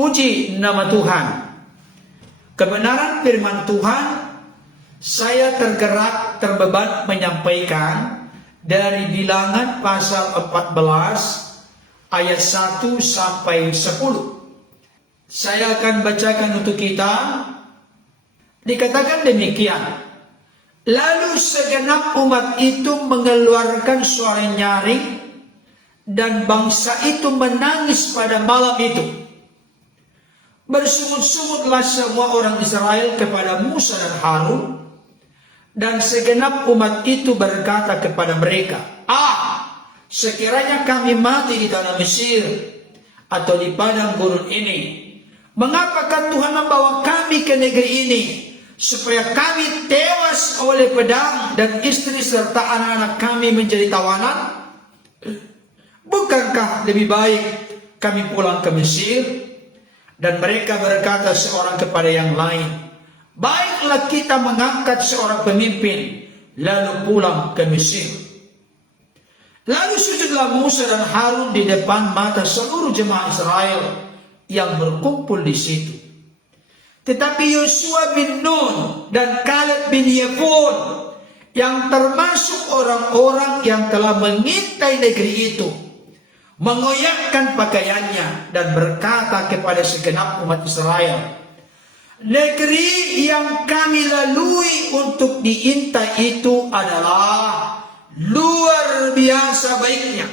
Puji nama Tuhan. Kebenaran firman Tuhan saya tergerak, terbeban menyampaikan dari Bilangan pasal 14 ayat 1 sampai 10. Saya akan bacakan untuk kita. Dikatakan demikian. Lalu segenap umat itu mengeluarkan suara nyaring, dan bangsa itu menangis pada malam itu. Bersungut-sungutlah semua orang Israel kepada Musa dan Harun, dan segenap umat itu berkata kepada mereka, sekiranya kami mati di tanah Mesir atau di padang gurun ini, mengapakah Tuhan membawa kami ke negeri ini, supaya kami tewas oleh pedang dan istri serta anak-anak kami menjadi tawanan? Bukankah lebih baik kami pulang ke Mesir? Dan mereka berkata seorang kepada yang lain, baiklah kita mengangkat seorang pemimpin, lalu pulang ke Mesir. Lalu sujudlah Musa dan Harun di depan mata seluruh jemaah Israel yang berkumpul di situ. Tetapi Yosua bin Nun dan Kaleb bin Yefun, yang termasuk orang-orang yang telah mengintai negeri itu, mengoyakkan pakaiannya dan berkata kepada segenap umat Israel, negeri yang kami lalui untuk diintai itu adalah luar biasa baiknya.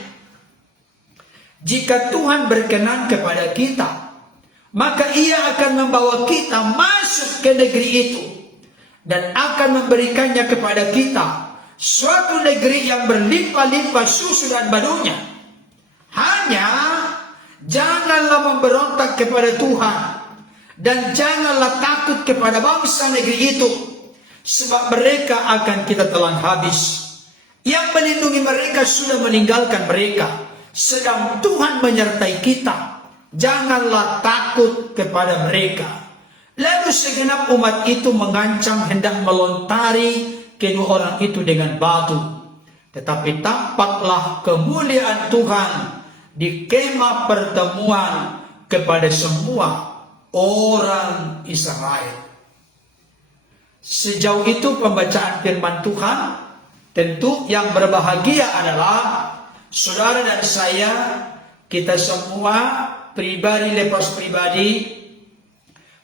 Jika Tuhan berkenan kepada kita, maka Ia akan membawa kita masuk ke negeri itu dan akan memberikannya kepada kita, suatu negeri yang berlimpah-limpah susu dan madunya. Hanya janganlah memberontak kepada Tuhan, dan janganlah takut kepada bangsa negeri itu, sebab mereka akan kita telan habis. Yang melindungi mereka sudah meninggalkan mereka, sedang Tuhan menyertai kita. Janganlah takut kepada mereka. Lalu segenap umat itu mengancam hendak melontari kedua orang itu dengan batu. Tetapi tampaklah kemuliaan Tuhan di kemah pertemuan kepada semua orang Israel. Sejauh itu pembacaan firman Tuhan. Tentu yang berbahagia adalah saudara dan saya, kita semua, pribadi lepas pribadi,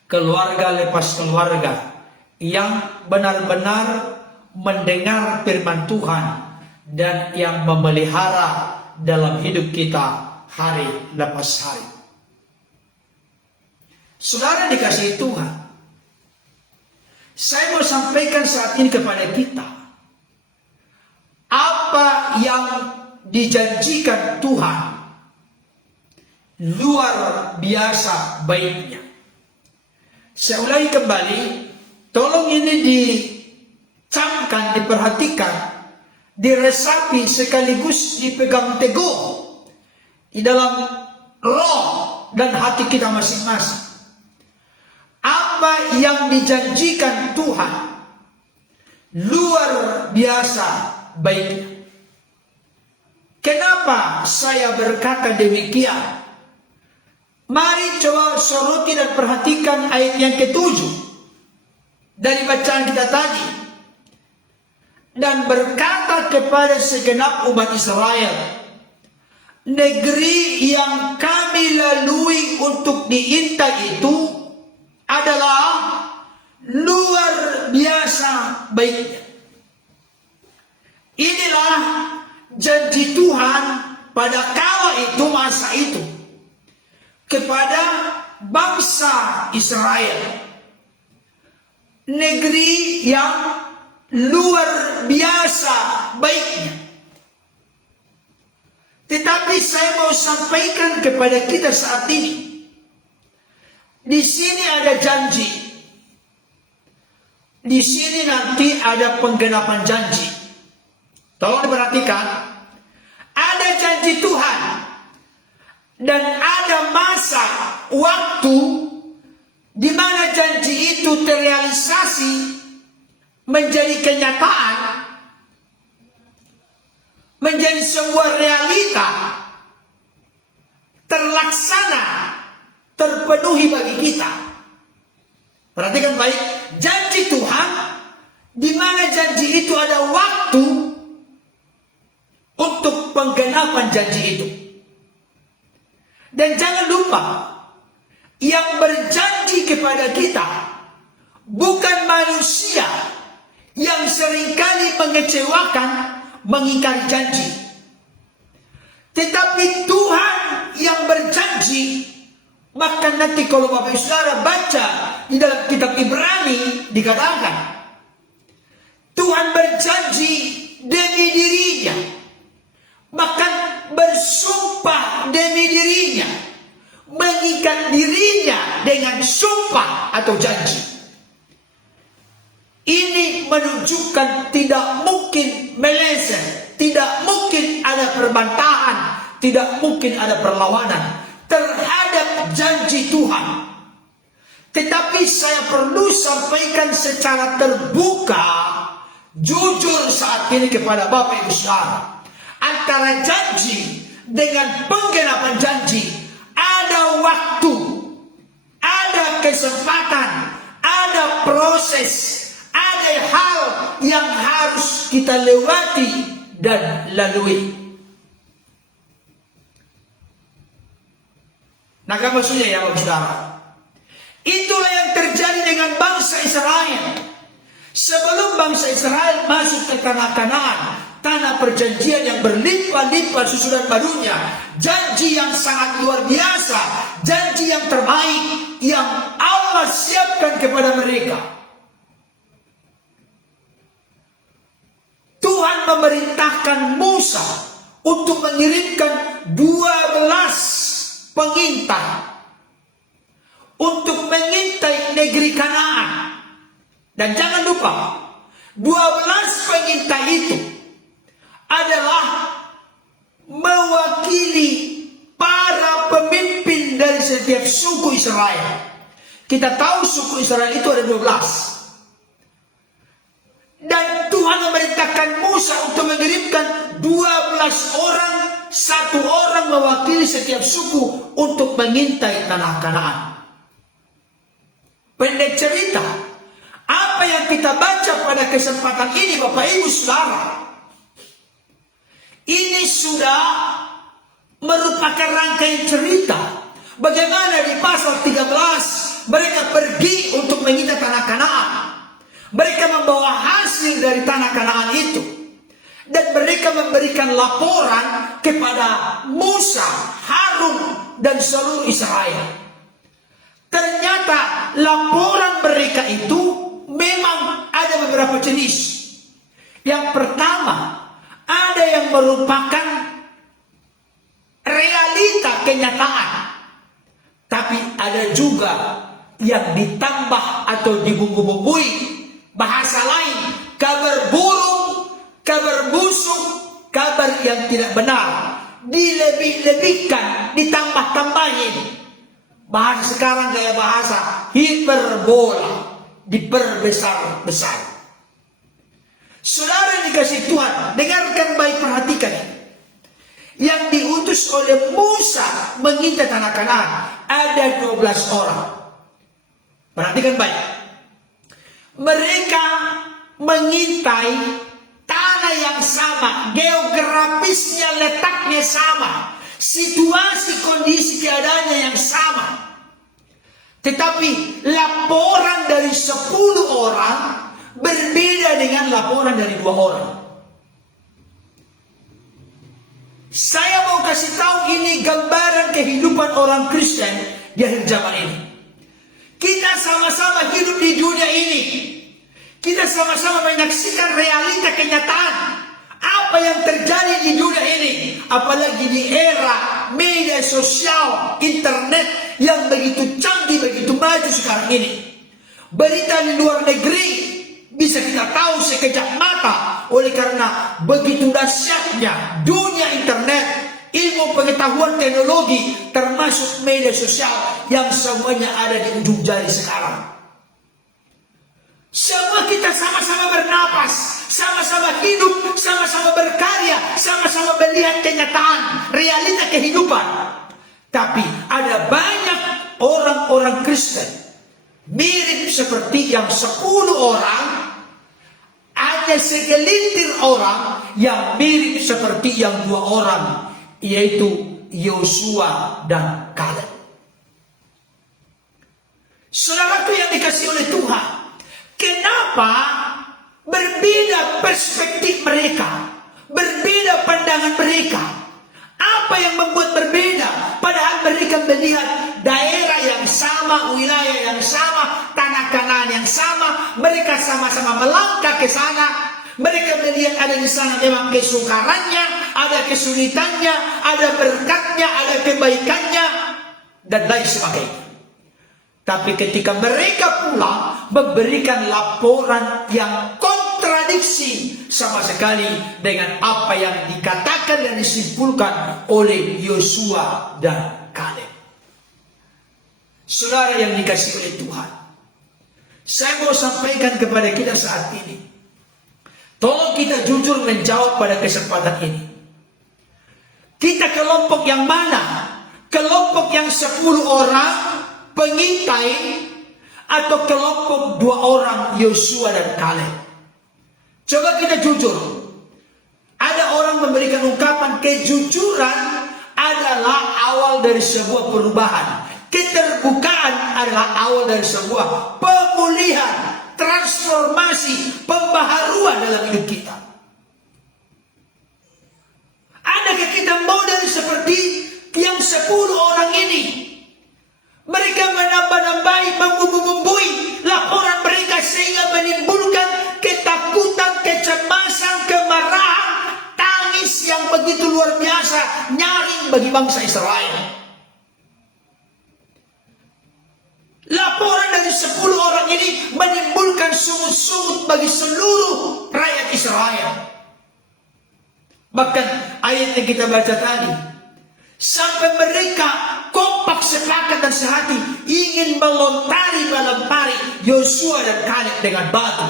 keluarga lepas keluarga, yang benar-benar mendengar firman Tuhan dan yang memelihara dalam hidup kita hari lepas hari. Saudara dikasihi Tuhan, saya mau sampaikan saat ini kepada kita, apa yang dijanjikan Tuhan luar biasa baiknya. Saya ulangi kembali, tolong ini dicamkan, diperhatikan, diresapi sekaligus dipegang teguh di dalam roh dan hati kita masing-masing. Apa yang dijanjikan Tuhan luar biasa baiknya. Kenapa saya berkata demikian? Mari coba soroti dan perhatikan ayat yang ke-7 dari bacaan kita tadi. Dan berkata kepada segenap umat Israel, negeri yang kami lalui untuk diintai itu adalah luar biasa baiknya. Inilah janji Tuhan pada kala itu, masa itu, kepada bangsa Israel. Negeri yang luar biasa baiknya. Tetapi saya mau sampaikan kepada kita saat ini, di sini ada janji, di sini nanti ada penggenapan janji. Tolong diperhatikan, ada janji Tuhan dan ada masa waktu di mana janji itu terrealisasi, menjadi kenyataan, menjadi sebuah realita, terlaksana, terpenuhi penuhi bagi kita. Perhatikan baik, janji Tuhan, di mana janji itu ada waktu untuk penggenapan janji itu. Dan jangan lupa, yang berjanji kepada kita bukan manusia yang seringkali mengecewakan, mengingkari janji. Tetapi Tuhan yang berjanji. Maka nanti kalau Bapak Saudara baca di dalam kitab Ibrani dikatakan, Tuhan berjanji demi dirinya, bahkan bersumpah demi dirinya, mengikat dirinya dengan sumpah atau janji. Ini menunjukkan tidak mungkin meleset, tidak mungkin ada perbantahan, tidak mungkin ada perlawanan terhadap janji Tuhan. Tetapi saya perlu sampaikan secara terbuka, jujur saat ini kepada Bapak Ibu Saudara, antara janji dengan penggenapan janji ada waktu, ada kesempatan, ada proses, ada hal yang harus kita lewati dan lalui. Nah, apa maksudnya ya Bapak Saudara? Itulah yang terjadi dengan bangsa Israel. Sebelum bangsa Israel masuk ke tanah Kanaan, tanah perjanjian yang berlimpah-limpah susu dan madunya, janji yang sangat luar biasa, janji yang terbaik yang Allah siapkan kepada mereka. Tuhan memerintahkan Musa untuk mengirimkan 12 pengintai untuk mengintai negeri Kanaan. Dan jangan lupa, 12 pengintai itu adalah mewakili para pemimpin dari setiap suku Israel. Kita tahu suku Israel itu ada 12. Dan Tuhan memerintahkan Musa untuk mengirimkan 12 orang, satu orang mewakili setiap suku untuk mengintai tanah Kanaan. Pendek cerita, apa yang kita baca pada kesempatan ini Bapak Ibu Saudara, ini sudah merupakan rangkaian cerita bagaimana di pasal 13 mereka pergi untuk mengintai tanah Kanaan. Mereka membawa hasil dari tanah Kanaan itu. Dan mereka memberikan laporan kepada Musa, Harun, dan seluruh Israel. Ternyata laporan mereka itu memang ada beberapa jenis. Yang pertama, ada yang merupakan realita kenyataan. Tapi ada juga yang ditambah atau dibumbu-bumbui, bahasa lain, kabar burung, kabar busuk, kabar yang tidak benar, dilebih-lebihkan, ditambah-tambahin. Bahasa sekarang gaya bahasa hiperbola, diperbesar-besar. Saudara yang dikasih Tuhan, dengarkan baik, perhatikan. Yang diutus oleh Musa mengintai tanah Kanaan ada 12 orang. Perhatikan baik. Mereka mengintai tanah yang sama, geografisnya, letaknya sama, situasi kondisi keadaannya yang sama. Tetapi laporan dari 10 orang berbeda dengan laporan dari 2 orang. Saya mau kasih tahu ini gambaran kehidupan orang Kristen di akhir zaman ini. Kita sama-sama hidup di dunia ini. Kita sama-sama menyaksikan realita kenyataan apa yang terjadi di dunia ini, apalagi di era media sosial, internet yang begitu canggih, begitu maju sekarang ini. Berita di luar negeri bisa kita tahu sekejap mata oleh karena begitu dahsyatnya dunia internet, ilmu pengetahuan teknologi, termasuk media sosial yang semuanya ada di ujung jari sekarang. Semua kita sama-sama bernapas, sama-sama hidup, sama-sama berkarya, sama-sama melihat kenyataan, realita kehidupan. Tapi ada banyak orang-orang Kristen mirip seperti yang 10 orang, ada segelintir orang yang mirip seperti yang 2 orang, yaitu Yosua dan Kaleb. Saudaraku yang dikasihi oleh Tuhan, kenapa berbeda perspektif mereka, berbeda pandangan mereka? Apa yang membuat berbeda? Padahal mereka melihat daerah yang sama, wilayah yang sama, tanah Kanaan yang sama, mereka sama-sama melangkah ke sana. Mereka melihat ada di sana memang kesukarannya, ada kesulitannya, ada berkatnya, ada kebaikannya, dan lain sebagainya. Tapi ketika mereka pulang memberikan laporan yang kontradiksi sama sekali dengan apa yang dikatakan dan disimpulkan oleh Yosua dan Kaleb. Saudara yang dikasihi oleh Tuhan, saya mau sampaikan kepada kita saat ini, tolong kita jujur menjawab pada kesempatan ini. Kita kelompok yang mana? Kelompok yang 10 orang pengintai, atau kelompok 2 orang Yosua dan Kaleb? Coba kita jujur. Ada orang memberikan ungkapan kejujuran adalah awal dari sebuah perubahan. Keterbukaan adalah awal dari sebuah pemulihan, transformasi, pembaharuan dalam hidup kita. Adakah kita model seperti yang 10 orang ini? Mereka menambah-nambahi, membumbui laporan mereka sehingga menimbulkan ketakutan, kecemasan, kemarahan, tangis yang begitu luar biasa, nyaring bagi bangsa Israel. Laporan dari 10 orang ini menimbulkan sungut-sungut bagi seluruh rakyat Israel. Bahkan ayat yang kita baca tadi, sampai mereka kompak sepakat dan sehati ingin melempari Yosua dan Kaleb dengan batu.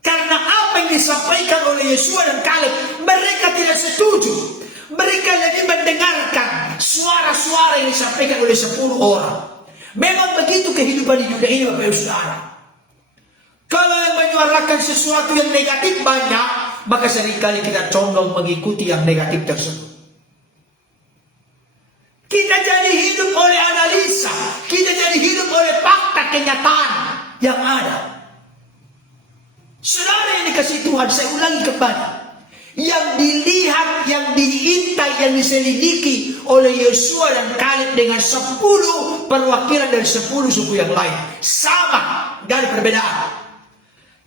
Karena apa yang disampaikan oleh Yosua dan Kaleb, mereka tidak setuju. Mereka lebih mendengarkan suara-suara yang disampaikan oleh 10 orang. Memang begitu kehidupan di dunia ini, Bapak Ibu Saudara. Kalau yang menyuarakan sesuatu yang negatif banyak, maka seringkali kita condong mengikuti yang negatif tersebut. Kita jadi hidup oleh analisa, kita jadi hidup oleh fakta kenyataan yang ada. Saudara yang dikasihi Tuhan, saya ulangi kembali. Yang dilihat, yang diintai, yang diselidiki oleh Yosua dan Kaleb dengan 10 perwakilan dari 10 suku yang lain, sama, tidak ada perbedaan.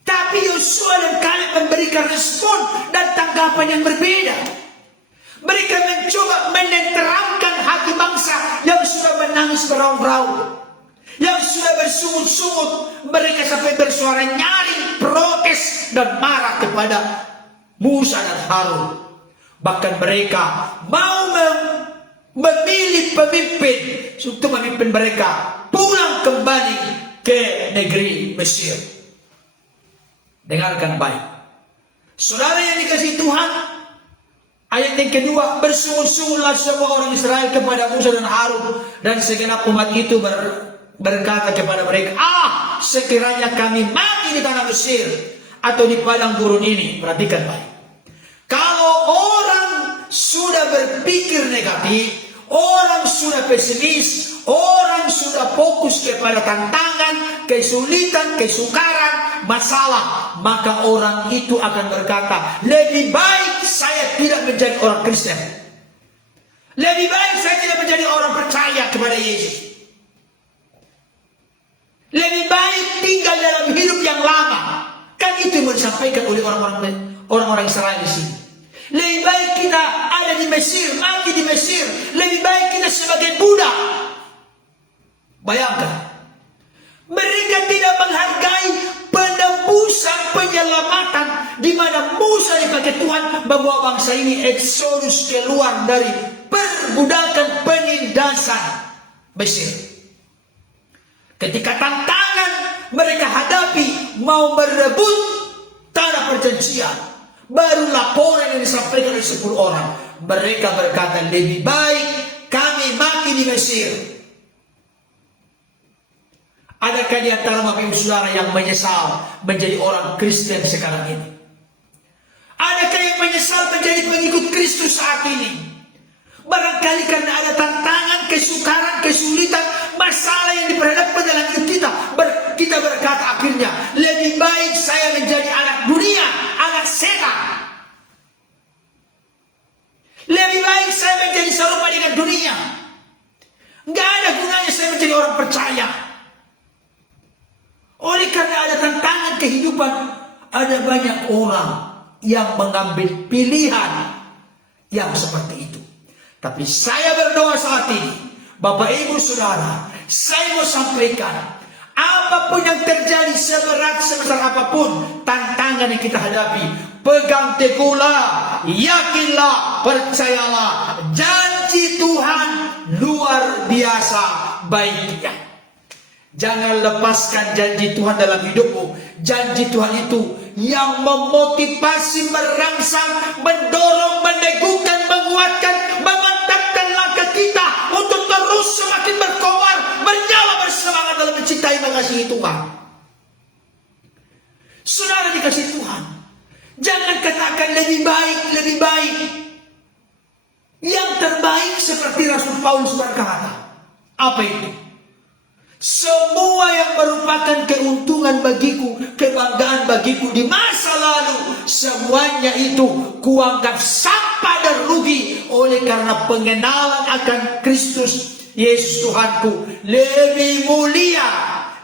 Tapi Yosua dan Kaleb memberikan respon dan tanggapan yang berbeda. Mereka mencoba menenteramkan hati bangsa yang sudah menangis beraung-raung, yang sudah bersungut-sungut. Mereka sampai bersuara nyaring, protes dan marah kepada Musa dan Harun. Bahkan mereka mau memilih pemimpin untuk memimpin mereka pulang kembali ke negeri Mesir. Dengarkan baik, saudara yang dikasihi Tuhan. Ayat yang kedua, bersungut-sungutlah semua orang Israel kepada Musa dan Harun, dan segenap umat itu berkata kepada mereka, sekiranya kami mati di tanah Mesir atau di padang gurun ini. Perhatikan baik. Kalau orang sudah berpikir negatif, orang sudah pesimis, orang sudah fokus kepada tantangan, kesulitan, kesukaran, masalah, maka orang itu akan berkata, lebih baik saya tidak menjadi orang Kristen. Lebih baik saya tidak menjadi orang percaya kepada Yesus. Lebih baik tinggal dalam hidup yang lama. Kan itu yang disampaikan oleh orang-orang Israel di sini. Lebih baik kita ada di Mesir, mati di Mesir. Lebih baik kita sebagai budak. Bayangkan, mereka tidak menghargai penebusan, penyelamatan, di mana Musa dipakai Tuhan membawa bangsa ini eksodus keluar dari perbudakan penindasan Mesir. Ketika tantangan mereka hadapi mau merebut tanah perjanjian, baru laporan yang disampaikan oleh 10 orang. Mereka berkata, lebih baik kami mati di Mesir Adakah di antara Bapak Ibu Saudara yang menyesal menjadi orang Kristen sekarang ini? Adakah yang menyesal menjadi pengikut Kristus saat ini? Barangkali karena ada tantangan, kesukaran, kesulitan, masalah yang diperhadapkan dalam hidup kita. Kita berkata akhirnya, lebih baik saya menjadi anak dunia, anak setan. Lebih baik saya menjadi serupa dengan dunia. Nggak ada gunanya saya menjadi orang percaya. Oleh karena ada tantangan kehidupan, ada banyak orang yang mengambil pilihan yang seperti itu. Tapi saya berdoa saat ini, Bapak Ibu Saudara, saya mau sampaikan, apapun yang terjadi, seberat sebesar apapun tantangan yang kita hadapi, pegang teguhlah, yakinlah, percayalah, janji Tuhan luar biasa baiknya. Jangan lepaskan janji Tuhan dalam hidupmu. Janji Tuhan itu yang memotivasi, merangsang, mendorong, meneguhkan, menguatkan, memantapkan langkah kita untuk terus semakin berkobar, menyala, bersemangat dalam mencintai, mengasihi Tuhan. Saudara dikasih Tuhan, jangan katakan lebih baik, lebih baik. Yang terbaik seperti Rasul Paulus berkata, apa itu? Semua yang merupakan keuntungan bagiku, kebanggaan bagiku di masa lalu, semuanya itu kuanggap sampah dan rugi oleh karena pengenalan akan Kristus Yesus Tuhanku lebih mulia,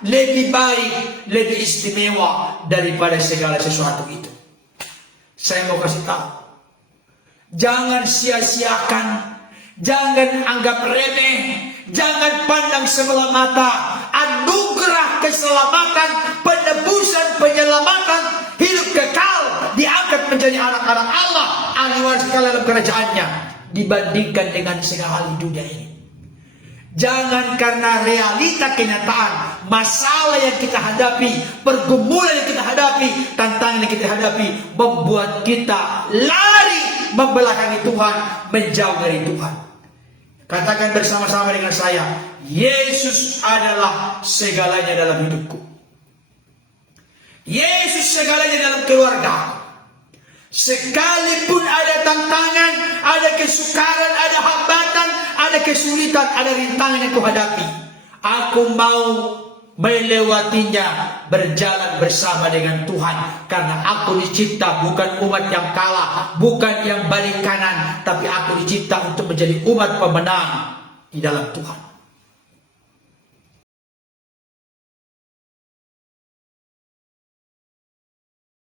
lebih baik, lebih istimewa daripada segala sesuatu itu. Saya mau kasih tahu, jangan sia-siakan, jangan anggap remeh, jangan pandang sebelah mata anugerah keselamatan, penebusan, penyelamatan, hidup kekal, diangkat menjadi anak-anak Allah, ahli waris kekal dalam kerajaannya, dibandingkan dengan segala hal di dunia ini. Jangan karena realita kenyataan, masalah yang kita hadapi, pergumulan yang kita hadapi, tantangan yang kita hadapi, membuat kita lari membelakangi Tuhan, menjauh dari Tuhan. Katakan bersama-sama dengan saya, Yesus adalah segalanya dalam hidupku. Yesus segalanya dalam keluarga. Sekalipun ada tantangan, ada kesukaran, ada hambatan, ada kesulitan, ada rintangan yang kuhadapi, aku mau melewatinya, berjalan bersama dengan Tuhan. Karena aku dicipta bukan umat yang kalah, bukan yang balik kanan, tapi aku dicipta untuk menjadi umat pemenang di dalam Tuhan.